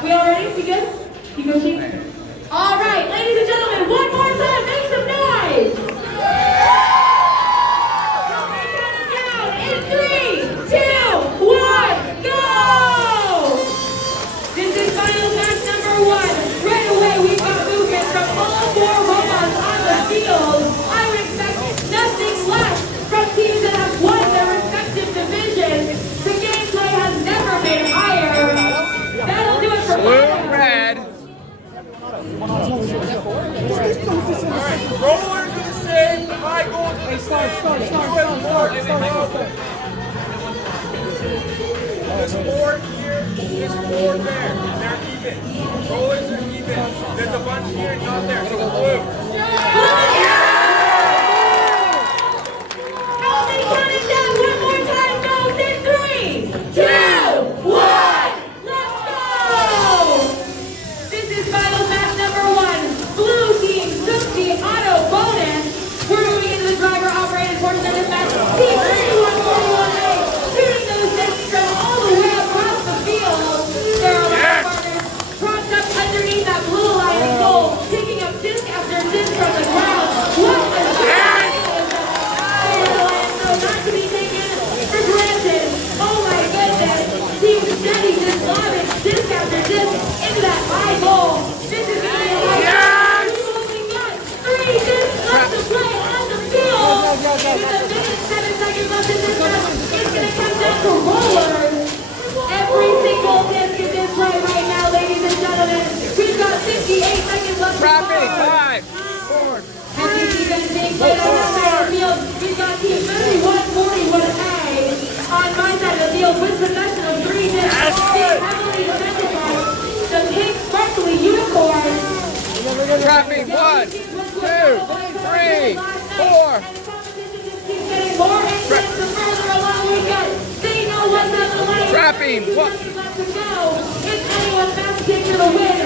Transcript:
We all ready? We good? You go, Chief? All right, ladies and gentlemen, one more time, make some noise! Count in 3, 2, 1, go! This is final match number 1. Right away, we've got movement from all 4 robots on the field. I would expect nothing less from teams that have won their respective divisions. The gameplay has never been higher. That'll do it for Blue, red. Alright, rollers are the same, high goals are the same. There's 4 here, there's 4 there. They're even. Rollers are even. There's a bunch here, not there. So blue. Only counting down one more time goes in 3, 2, 1. Let's go! This is final match number 1. Blue team took the auto bonus. We're moving into the driver-operated portion of this match. Team 3141A shooting those discs from all the way across the field. There are our partners propped up underneath that blue line of goal, picking up disc after disc from the ground. What a shot! Not to be taken for granted. Oh my goodness. Team Steady just lobbing disc after disc into that high goal. This is going to be a high goal. We've only got 3 discs left to play on the field. With a minute 7 seconds left in this match, it's going to come down to rollers. Every single disc in this right now, ladies and gentlemen. We've got 58 seconds left to Traffic, go. 5, 4. As you see them being played on that side of the field, we've got team 3141A on my side of the field with possession of 3 discs, being heavily defended by the pink sparkly unicorn. Traffic, 1, 2, 3, 4. And the competition just keeps getting more intense the further along we get. They know what's on the line. Trapping, 1. Left to go. If anyone's fast kick to the win,